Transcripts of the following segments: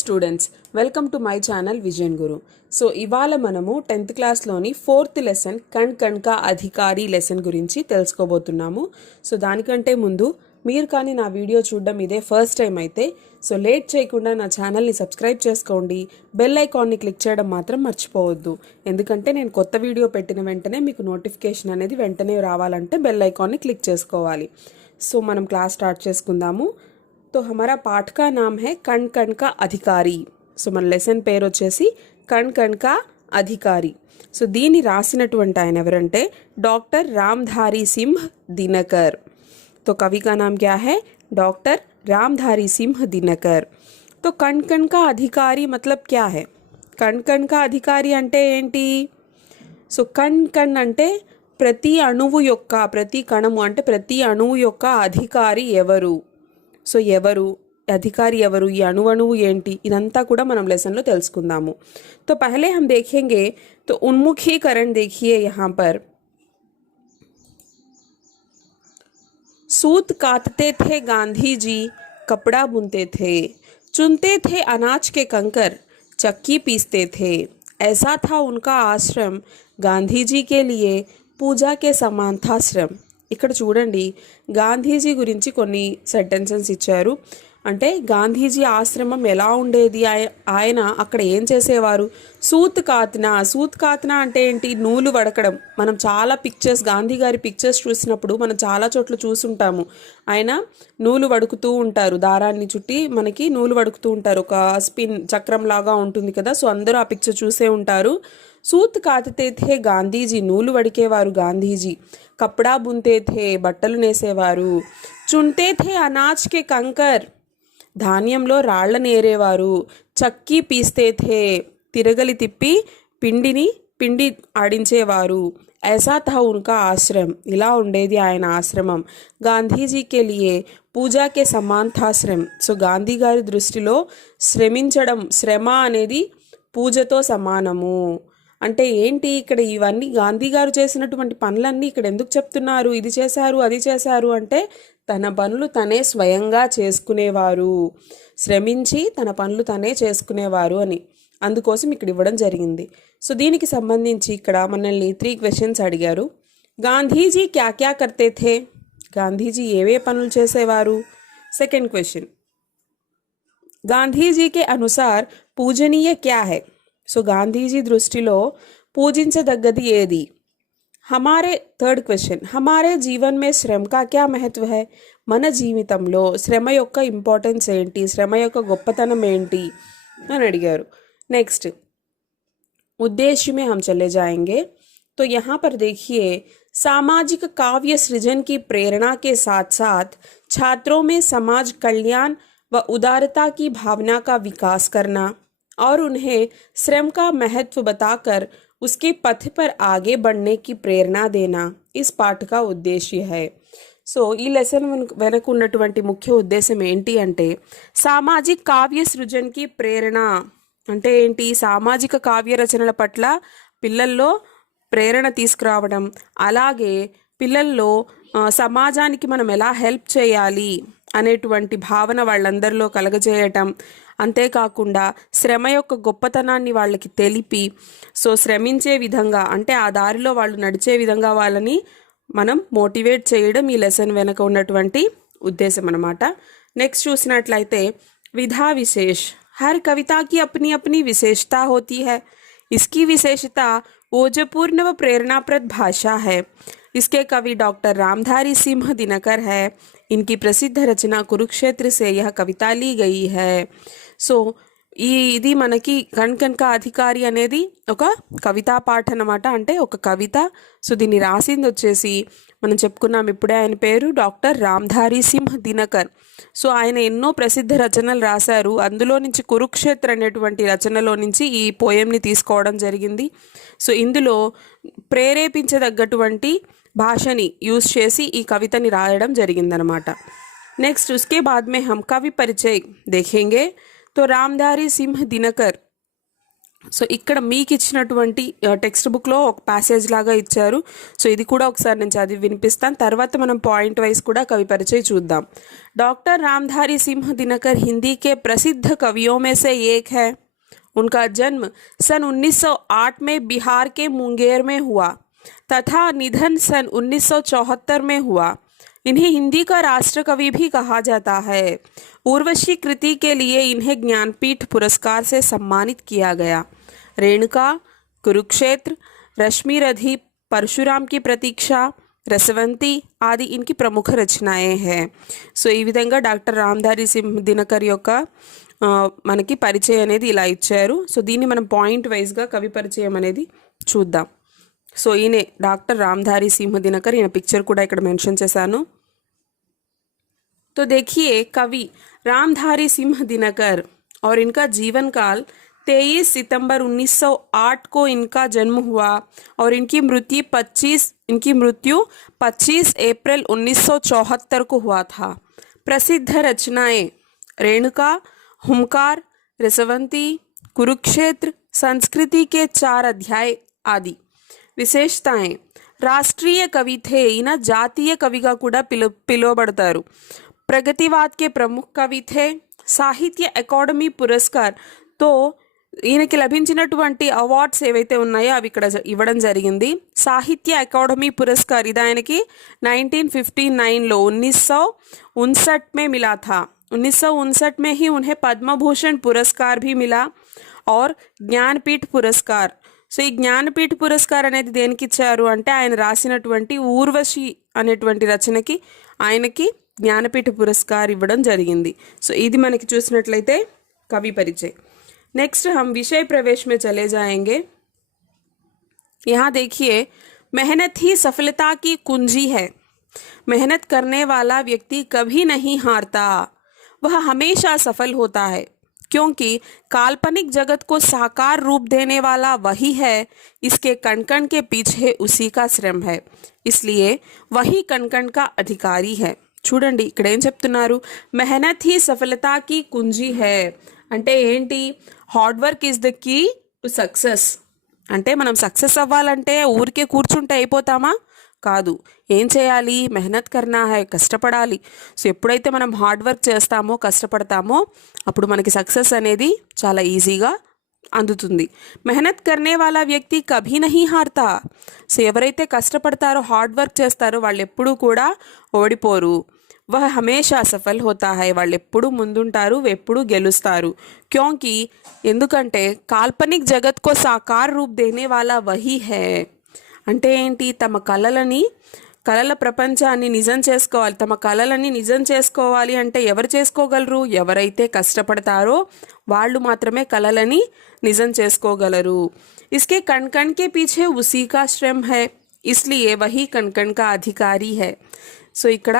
Students, welcome to my channel Vijayan Guru. So ఇవాళ మనము 10th క్లాస్లోని 4th lesson కణ్ కణ్ కా అధికారి లెసన్ గురించి తెలుసుకోబోతున్నాము. సో దానికంటే ముందు మీరు కానీ నా వీడియో చూడడం ఇదే ఫస్ట్ టైం అయితే సో లేట్ చేయకుండా నా ఛానల్ని సబ్స్క్రైబ్ చేసుకోండి. బెల్ ఐకాన్ని క్లిక్ చేయడం మాత్రం మర్చిపోవద్దు, ఎందుకంటే నేను కొత్త వీడియో పెట్టిన వెంటనే మీకు నోటిఫికేషన్ అనేది వెంటనే రావాలంటే బెల్ ఐకాన్ని క్లిక్ చేసుకోవాలి. సో మనం క్లాస్ స్టార్ట్ చేసుకుందాము. तो हमारा पाठ का नाम है कण कण का अधिकारी. సో మన లెసన్ పేరు వచ్చేసి కణ్ కణ్ కా అధికారి. సో దీన్ని రాసినటువంటి ఆయన ఎవరంటే డాక్టర్ రామ్ధారీ సింహ్ దినకర్. तो कवि का नाम क्या है? डॉक्टर रामधारी सिंह दिनकर. तो कण कण का अधिकारी मतलब क्या है? कण कण का अधिकारी అంటే ఏంటి? సో కణ్ కణ్ అంటే ప్రతి అణువు యొక్క, ప్రతి కణము అంటే ప్రతి అణువు యొక్క అధికారి ఎవరు, సో ఎవరు అధికారి ఎవరు, ఈ అణువు ఏంటి, ఇదంతా కూడా మనం లెసన్లో తెలుసుకుందాము. तो पहले हम देखेंगे तो उन्मुखीकरण. देखिए यहाँ पर सूत काटते थे गांधी जी, कपड़ा बुनते थे, चुनते थे अनाज के कंकर, चक्की पीसते थे, ऐसा था उनका आश्रम, गांधी जी के लिए पूजा के समान था श्रम. ఇక్కడ చూడండి, గాంధీజీ గురించి కొన్ని సెంటెన్సెస్ ఇచ్చారు. అంటే గాంధీజీ ఆశ్రమం ఎలా ఉండేది, ఆయన అక్కడ ఏం చేసేవారు. సూత్ కాత్నా, సూత్ కాత్నా అంటే ఏంటి? నూలు వడకడం. మనం చాలా పిక్చర్స్, గాంధీ గారి పిక్చర్స్ చూసినప్పుడు మనం చాలా చోట్ల చూసుంటాము. ఆయన నూలు వడుకుతూ ఉంటారు, దారాన్ని చుట్టి మనకి నూలు వడుకుతూ ఉంటారు, ఒక స్పిన్ చక్రం లాగా ఉంటుంది కదా. సో అందరూ ఆ పిక్చర్ చూసే ఉంటారు. సూత్ కాతతే థే గాంధీజీ, నూలు వడికేవారు గాంధీజీ. కపడా బుంతే థే, బట్టలు నేసేవారు. చుంటే థే అనాజ్ కే కంకర్, ధాన్యంలో రాళ్లను ఏరేవారు. చక్కీ పీస్తే థే, తిరగలి తిప్పి పిండి ఆడించేవారు. ఐసా థా ఉన్కా ఆశ్రమ్, ఇలా ఉండేది ఆయన ఆశ్రమం. గాంధీజీ కే లియే పూజాకే సమాన్ థా శ్రమ్. సో గాంధీ గారి దృష్టిలో శ్రమించడం, శ్రమ అనేది పూజతో సమానము. అంటే ఏంటి, ఇక్కడ ఇవన్నీ గాంధీ గారు చేసినటువంటి పనులన్నీ ఇక్కడ ఎందుకు చెప్తున్నారు? ఇది చేశారు, అది చేశారు అంటే తన పనులు తనే స్వయంగా చేసుకునేవారు, శ్రమించి తన పనులు తనే చేసుకునేవారు అని, అందుకోసం ఇక్కడ ఇవ్వడం జరిగింది. సో దీనికి సంబంధించి ఇక్కడ మనల్ని 3 క్వశ్చన్స్ అడిగారు. గాంధీజీ క్యా క్యా కర్తే థే, గాంధీజీ ఏవే పనులు చేసేవారు. సెకండ్ క్వశ్చన్, గాంధీజీకే అనుసార్ పూజనీయ క్యా హై. సో గాంధీజీ దృష్టిలో పూజించదగ్గది ఏది. హమారే థర్డ్ క్వశ్చన్, హమారే జీవన్ మే శ్రమ కా క్యా మహత్వ హై, మన జీవితంలో శ్రమ యొక్క ఇంపార్టెన్స్ ఏంటి, శ్రమ యొక్క గొప్పతనం ఏంటి అని అడిగారు. నెక్స్ట్ उद्देश्य में हम चले जाएंगे. तो यहाँ पर देखिए, सामाजिक काव्य सृजन की प्रेरणा के साथ साथ छात्रों में समाज कल्याण व उदारता की भावना का विकास करना और उन्हें श्रम का महत्व बताकर उसके पथ पर आगे बढ़ने की प्रेरणा देना इस पाठ का उद्देश्य है. సో ఈ లెసన్ వెనక ఉన్నటువంటి ముఖ్య ఉద్దేశం ఏంటి అంటే, సామాజిక కావ్య సృజన్కి ప్రేరణ అంటే ఏంటి, సామాజిక కావ్య రచనల పట్ల పిల్లల్లో ప్రేరణ తీసుకురావడం, అలాగే పిల్లల్లో సమాజానికి మనం ఎలా హెల్ప్ చేయాలి అనేటువంటి భావన వాళ్ళందరిలో కలగజేయటం, అంతేకాకుండా శ్రమ యొక్క గొప్పతనాన్ని వాళ్ళకి తెలిపి, సో శ్రమించే విధంగా అంటే ఆ దారిలో వాళ్ళు నడిచే విధంగా వాళ్ళని మనం మోటివేట్ చేయడం ఈ లెసన్ వెనక ఉన్నటువంటి ఉద్దేశం అన్నమాట. నెక్స్ట్ చూసినట్లయితే విధా విశేష్, हर कविता की अपनी अपनी विशेषता होती है. इसकी विशेषता ओजपूर्ण व प्रेरणाप्रद भाषा है. इसके कवि डॉक्टर रामधारी सिंह दिनकर है. इनकी प्रसिद्ध रचना कुरुक्षेत्र से यह कविता ली गई है. సో ఇది మనకి కణ్ కణ్ కా అధికారి అనేది ఒక కవితా పాఠ అన్నమాట, అంటే ఒక కవిత. సో దీన్ని రాసింది వచ్చేసి మనం చెప్పుకున్నాం ఇప్పుడే, ఆయన పేరు డాక్టర్ రామ్ధారీ సింహ్ దినకర్. సో ఆయన ఎన్నో ప్రసిద్ధ రచనలు రాశారు, అందులో నుంచి కురుక్షేత్ర అనేటువంటి రచనలో నుంచి ఈ పోయంని తీసుకోవడం జరిగింది. సో ఇందులో ప్రేరేపించదగ్గటువంటి భాషని యూజ్ చేసి ఈ కవితని రాయడం జరిగిందనమాట. నెక్స్ట్ उसके बाद में हम कवि परिचय देखेंगे. तो रामधारी सिंह दिनकर సో ఇక్కడ మీకు ఇచ్చినటువంటి టెక్స్ట్ బుక్లో ఒక ప్యాసేజ్ లాగా ఇచ్చారు. సో ఇది కూడా ఒకసారి నేను చదివి వినిపిస్తాను. తర్వాత మనం పాయింట్ వైజ్ కూడా కవి పరిచय చూద్దాం. डॉक्टर रामधारी सिंह दिनकर हिंदी के प्रसिद्ध कवियों में से एक है. उनका जन्म सन 1908 में बिहार के मुंगेर में हुआ तथा निधन सन 1974 में हुआ. इन्हें हिंदी का राष्ट्र कवि भी कहा जाता है. उर्वशी कृति के लिए इन्हें ज्ञानपीठ पुरस्कार से सम्मानित किया गया. रेणुका, कुरुक्षेत्र, रश्मि रधि, परशुराम की प्रतीक्षा, रसवंती आदि इनकी प्रमुख रचनाएं हैं. సో ఈ విధంగా డాక్టర్ రామ్ధారి సింహ్ దినకర్ యొక్క మనకి పరిచయం అనేది ఇలా ఇచ్చారు. సో దీన్ని మనం పాయింట్ వైజ్గా కవి పరిచయం అనేది చూద్దాం. సో ఈయనే డాక్టర్ రామ్धारी सिंह दिनकर, ఈయన పిక్చర్ కూడా ఇక్కడ మెన్షన్ చేశాను. तो देखिए कवि रामधारी सिंह दिनकर और इनका जीवन काल 23 सितंबर 1908 को इनका जन्म हुआ और इनकी मृत्यु 25 अप्रैल 1974 को हुआ था. प्रसिद्ध रचनाएं रेणुका, हुमकार, रसवंती, कुरुक्षेत्र, संस्कृति के 4 अध्याय आदि. విశేషతాएं రాష్ట్రీయ కవి थे. ఈయన జాతీయ కవిగా కూడా పిలువబడతారు. ప్రగతివాद के प्रमुख कवि थे. సాహిత్య అకాడమీ పురస్కార్ తో ఈయనకి లభించినటువంటి అవార్డ్స్ ఏవైతే ఉన్నాయో అవి ఇక్కడ ఇవ్వడం జరిగింది. సాహిత్య అకాడमी पुरस्कार ఇది ఆయనకి 1959 1959 में मिला था. 1959 में ही उन्हें पद्म भूषण पुरस्कार भी मिला और ज्ञानपीठ पुरस्कार. సో ఈ జ్ఞానపీఠ పురస్కార్ అనేది దేనికి ఇచ్చారు అంటే ఆయన రాసినటువంటి ఊర్వశి అనేటువంటి రచనకి ఆయనకి జ్ఞానపీఠ పురస్కార్ ఇవ్వడం జరిగింది. సో ఇది మనకి చూసినట్లయితే कवि परिचय. नेक्स्ट हम विषय प्रवेश में चले जाएंगे. यहाँ देखिए मेहनत ही सफलता की कुंजी है. मेहनत करने वाला व्यक्ति कभी नहीं हारता, वह हमेशा सफल होता है क्योंकि काल्पनिक जगत को साकार रूप देने वाला वही है. इसके कण कण के पीछे उसी का श्रम है, इसलिए वही कण कण का अधिकारी है. చూడండి ఇక్కడ ఏం చెప్తున్నారు, మెహనత్ హీ సఫలతాకి కుంజీ హై అంటే ఏంటి, hard work is the key to success. అంటే మనం సక్సెస్ అవ్వాలంటే ఊరికే కూర్చుంటే అయిపోతామా, కాదు. ఏం చేయాలి, మెహనత్ కర్నా హై, కష్టపడాలి. సో ఎప్పుడైతే మనం హార్డ్ వర్క్ చేస్తామో కష్టపడతామో అప్పుడు మనకి సక్సెస్ అనేది చాలా ఈజీగా అందుతుంది. మెహనత్ కర్నే వాలా వ్యక్తి కభీ నహీ హార్తా. సో ఎవరైతే కష్టపడతారో హార్డ్ వర్క్ చేస్తారో వాళ్ళు ఎప్పుడూ కూడా ఓడిపోరు. వహ హమేషా సఫల్ హోతా హై, వాళ్ళు ఎప్పుడు ముందుంటారు, ఎప్పుడు గెలుస్తారు. క్యోంకి ఎందుకంటే కాల్పనిక్ జగత్ కో సాకార్ రూప్ దేనే వాలా వహీ హై అంటే ఏంటి, తమ కలల ప్రపంచాన్ని నిజం చేసుకోవాలి. తమ కలలని నిజం చేసుకోవాలి అంటే ఎవరు చేసుకోగలరు, ఎవరైతే కష్టపడతారో వాళ్ళు మాత్రమే కలలని నిజం చేసుకోగలరు. इसके कण कण के पीछे उसी का श्रम है, इसलिए वही कण कण का अधिकारी है. సో ఇక్కడ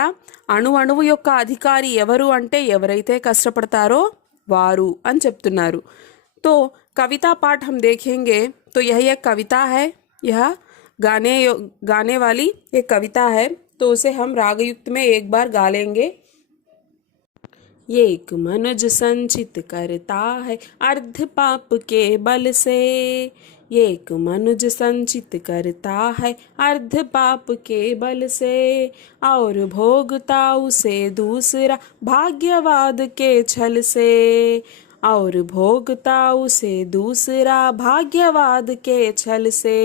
అణువు యొక్క అధికారి ఎవరు అంటే ఎవరైతే కష్టపడతారో వారు అని చెప్తున్నారు. तो कविता पाठ हम देखेंगे. तो यह एक कविता है, यह गाने वाली एक कविता है. तो उसे हम रागयुक्त में एक बार गा लेंगे. एक मनुज संचित करता है अर्ध पाप के बल से, एक मनुज संचित करता है अर्ध पाप के बल से, और भोगता उसे दूसरा भाग्यवाद के छल से, और भोगता उसे दूसरा भाग्यवाद के छल से.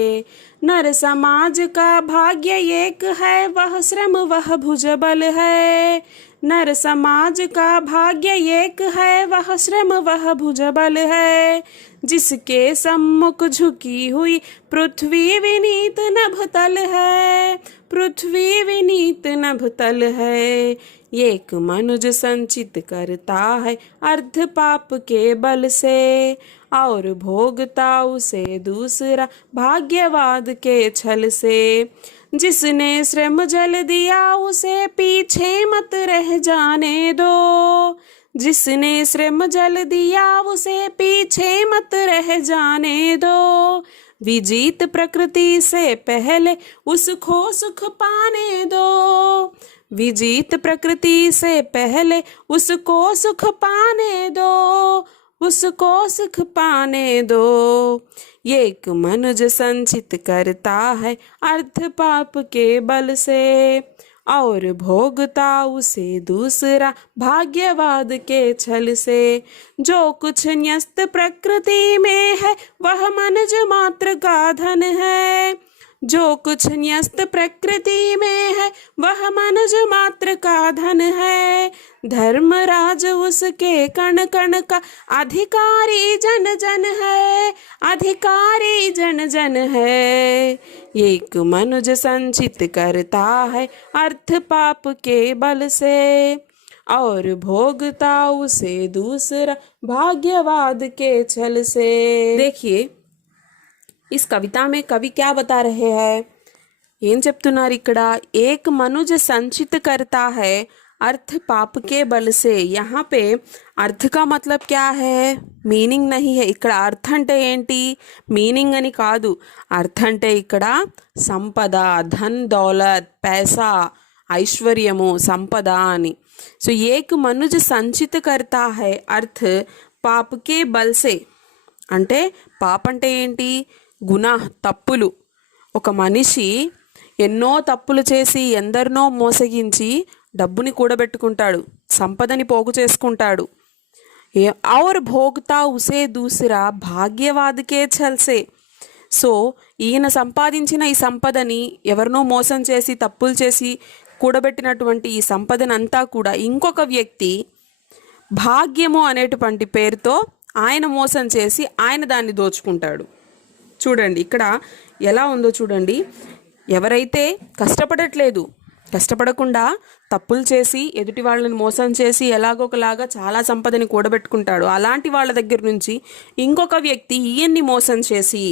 नर समाज का भाग्य एक है, वह श्रम वह भुजबल है. नर समाज का भाग्य एक है, वह श्रम वह भुजबल है. जिसके सम्मुख झुकी हुई पृथ्वी विनीत नभतल है, पृथ्वी विनीत नभतल है. एक मनुज संचित करता है अर्ध पाप के बल से, और भोगता उसे दूसरा भाग्यवाद के छल से. जिसने श्रम जल दिया उसे पीछे मत रह जाने दो, जिसने श्रम जल दिया उसे पीछे मत रह जाने दो. विजीत प्रकृति से पहले उसको सुख पाने दो, विजीत प्रकृति से पहले उसको सुख पाने दो. उसको सुख पाने दो। एक मनुज संचित करता है अर्थ पाप के बल से, और भोगता उसे दूसरा भाग्यवाद के छल से। जो कुछ न्यस्त प्रकृति में है वह मनुज मात्र का धन है। जो कुछ न्यस्त प्रकृति में है वह मनुज मात्र का धन है। धर्मराज उसके कण कण का अधिकारी जन जन है, अधिकारी जन जन है। एक मनुज संचित करता है अर्थ पाप के बल से, और भोगता उसे दूसरा भाग्यवाद के छल से। देखिए इस कविता में कवि क्या बता रहे हैं, ఏం చెప్తున్నారు ఇక్కడ, एक मनुज संचित करता है अर्थ पाप के बल से। यहाँ पे अर्थ का मतलब क्या है, మీనింగ్ नहीं है। ఇక్కడ अर्थ అంటే ఏంటి, మీనింగ్ అని కాదు। अर्थ అంటే ఇక్కడ సంపద, ధన్ దౌలత్, पैसा, ఐశ్వర్యము, సంపద అని। సో एक मनुज संचित करता है अर्थ पाप के बल से అంటే పాప అంటే ఏంటి, గునాహ్, తప్పులు। ఒక మనిషి ఎన్నో తప్పులు చేసి ఎందరినో మోసగించి డబ్బుని కూడబెట్టుకుంటాడు, సంపదని పోగు చేసుకుంటాడు। और भोगता उसे दूसरा भाग्यवाद के छल से। సో ఈయన సంపాదించిన ఈ సంపదని ఎవరినో మోసం చేసి తప్పులు చేసి కూడబెట్టినటువంటి ఈ సంపదనంతా కూడా ఇంకొక వ్యక్తి భాగ్యము అనేటువంటి పేరుతో ఆయన మోసం చేసి ఆయన దాన్ని దోచుకుంటాడు। చూడండి ఇక్కడ ఎలా ఉందో చూడండి, ఎవరైతే కష్టపడట్లేదు, కష్టపడకుండా తప్పులు చేసి ఎదుటి వాళ్ళని మోసం చేసి ఎలాగోకలాగా చాలా సంపదని కూడబెట్టుకుంటాడు, అలాంటి వాళ్ళ దగ్గర నుంచి ఇంకొక వ్యక్తి ఈయన్ని మోసం చేసి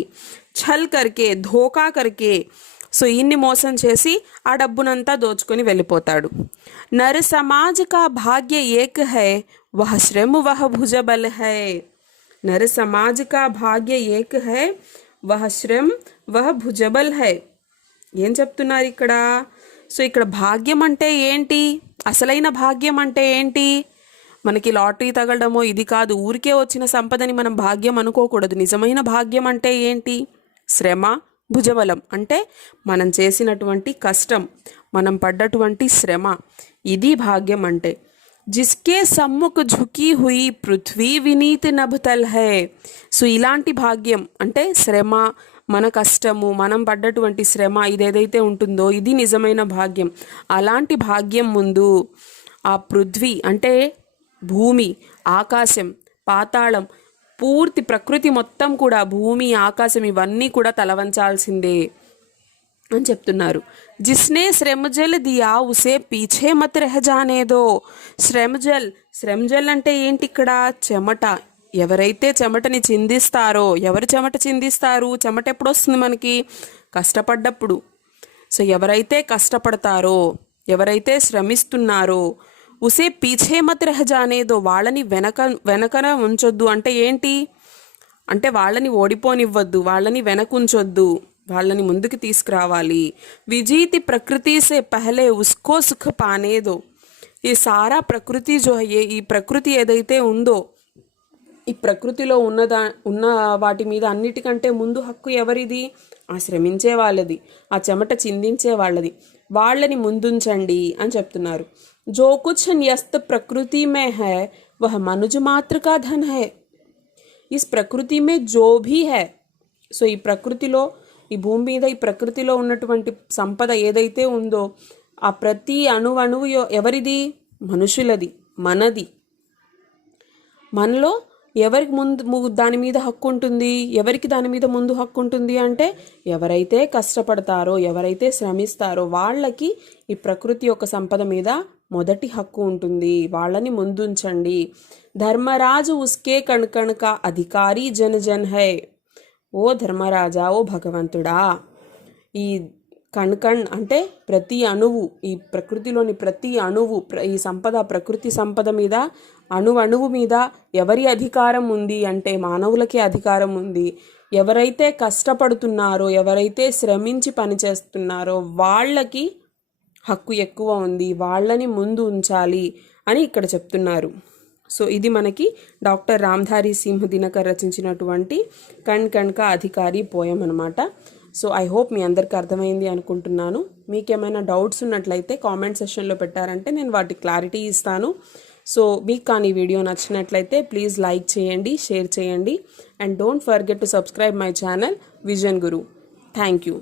ఛల్ కర్కే, ధోకా కర్కే, సో ఈయన్ని మోసం చేసి ఆ డబ్బునంతా దోచుకొని వెళ్ళిపోతాడు। నర్ సమాజ్ కా భాగ్య ఏక్ హై వహ శ్రమ వహ భుజబల్ హై। నర్ సమాజ్ కా భాగ్య ఏక్ హై వహ శ్రమ వహ భుజబల్ హై। ఏం చెప్తున్నారు ఇక్కడ, సో ఇక్కడ భాగ్యం అంటే ఏంటి, అసలైన భాగ్యం అంటే ఏంటి, మనకి లాటరీ తగలడమో ఇది కాదు, ఊరికే వచ్చిన సంపదని మనం భాగ్యం అనుకోకూడదు। నిజమైన భాగ్యం అంటే ఏంటి, శ్రమ, భుజబలం అంటే మనం చేసినటువంటి కష్టం, మనం పడ్డటువంటి శ్రమ, ఇది భాగ్యం అంటే। जिसके सम्मुख झुकी हुई पृथ्वी विनीत नभतल है। సో ఇలాంటి భాగ్యం అంటే శ్రమ, మన కష్టము, మనం పడ్డటువంటి శ్రమ ఇదేదైతే ఉంటుందో ఇది నిజమైన భాగ్యం। అలాంటి భాగ్యం ముందు ఆ పృథ్వీ అంటే భూమి, ఆకాశం, పాతాళం, పూర్తి ప్రకృతి మొత్తం కూడా, భూమి ఆకాశం ఇవన్నీ కూడా తలవంచాల్సిందే అని చెప్తున్నారు। జిస్నే శ్రమజల్ దియా ఉసే పీఛే మత్ రహ జానే దో। శ్రమజల్, శ్రమజల్ అంటే ఏంటి ఇక్కడ, చెమట। ఎవరైతే చెమటని చిందిస్తారో, ఎవరు చెమట చిందిస్తారు, చెమట ఎప్పుడు వస్తుంది మనకి, కష్టపడ్డప్పుడు। సో ఎవరైతే కష్టపడతారో, ఎవరైతే శ్రమిస్తున్నారో, ఉసే పీఛే మత్ రహ జానే దో, వాళ్ళని వెనకన ఉంచొద్దు అంటే ఏంటి అంటే వాళ్ళని ఓడిపోనివ్వద్దు, వాళ్ళని వెనకుంచొద్దు, వాళ్ళని ముందుకు తీసుకురావాలి। విజీతి ప్రకృతి సే పహలే ఉస్కో సుఖ పానే దో। ఈ సారా ప్రకృతి జో హై, ఈ ప్రకృతి ఏదైతే ఉందో, ఈ ప్రకృతిలో ఉన్న వాటి మీద అన్నిటికంటే ముందు హక్కు ఎవరిది, ఆ శ్రమించే వాళ్ళది, ఆ చెమట చిందించే వాళ్ళది, వాళ్ళని ముందుంచండి అని చెప్తున్నారు। జో కుచ్ న్యస్త ప్రకృతి మే హై వహ మనుజ మాత్ర కా ధన్ హై। ఇస్ ప్రకృతి మే జో భీ హై, సో ఈ ప్రకృతిలో, ఈ భూమి మీద ఈ ప్రకృతిలో ఉన్నటువంటి సంపద ఏదైతే ఉందో ఆ ప్రతి అణువు ఎవరిది, మనుషులది, మనది। మనలో ఎవరికి ముందు దాని మీద హక్కు ఉంటుంది, ఎవరికి దాని మీద ముందు హక్కు ఉంటుంది అంటే ఎవరైతే కష్టపడతారో, ఎవరైతే శ్రమిస్తారో వాళ్ళకి ఈ ప్రకృతి యొక్క సంపద మీద మొదటి హక్కు ఉంటుంది, వాళ్ళని ముందుంచండి। ధర్మరాజు ఉస్కే కణకణ కా అధికారి జన జన్ హై। ఓ ధర్మరాజా, ఓ భగవంతుడా, ఈ కణ్ అంటే ప్రతి అణువు, ఈ ప్రకృతిలోని ప్రతి అణువు, ఈ సంపద, ప్రకృతి సంపద మీద, అణువు మీద ఎవరి అధికారం ఉంది అంటే మానవులకే అధికారం ఉంది। ఎవరైతే కష్టపడుతున్నారో, ఎవరైతే శ్రమించి పనిచేస్తున్నారో వాళ్ళకి హక్కు ఎక్కువ ఉంది, వాళ్ళని ముందు ఉంచాలి అని ఇక్కడ చెప్తున్నారు। సో ఇది మనకి డాక్టర్ రామ్ధారి సింహ్ దినకర్ రచించినటువంటి కణ్ కణ్ కా అధికారి పోయం అనమాట. సో ఐ హోప్ మీ అందరికీ అర్థమైంది అనుకుంటున్నాను. మీకేమైనా డౌట్స్ ఉన్నట్లయితే కామెంట్ సెషన్లో పెట్టారంటే నేను వాటి క్లారిటీ ఇస్తాను. సో మీకు కానీ వీడియో నచ్చినట్లయితే ప్లీజ్ లైక్ చేయండి, షేర్ చేయండి, and don't forget to subscribe my channel vision Guru. Thank you.